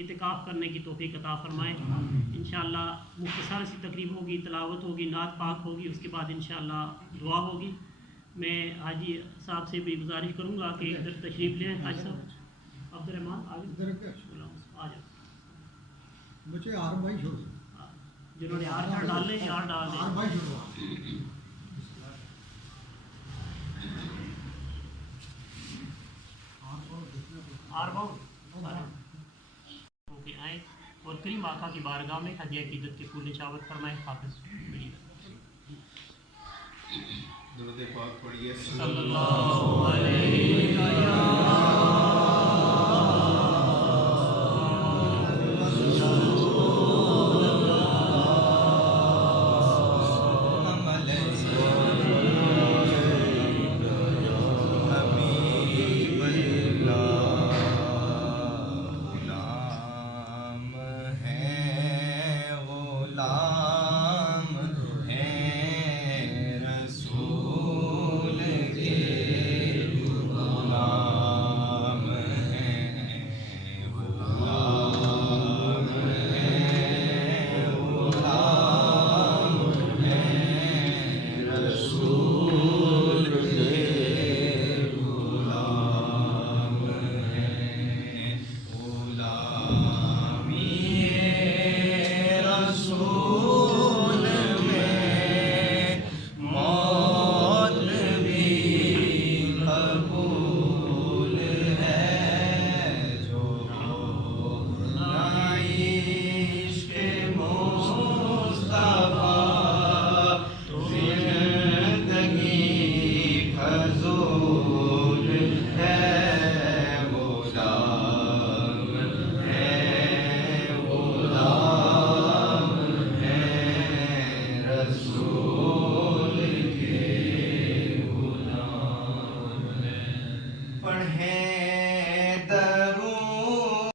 इतिकाफ़ करने की तौफ़ीक़ अता फ़रमाए। इंशाअल्लाह मुख्तसर सी तकरीब होगी, तिलावत होगी, नात पाक होगी, उसके बाद इंशाअल्लाह दुआ होगी। मैं हाजी साहब से भी गुजारिश करूँगा कि इधर तशरीफ़ लें। हाजी साहब अब्दुर्रहमान आ जाओ। बच्चे आर भाई छोड़ जिन्होंने आर डाल लें यार डाल दें। आर भाई छोड़ो आर भाऊ ओके आए और करीम आका की बारगाह में हदिया क़ीदत के फूल निशावत फरमाए। हाफ़िज़ दुरूद पाक पढ़िए सल्लल्लाहु अलैहि पढ़े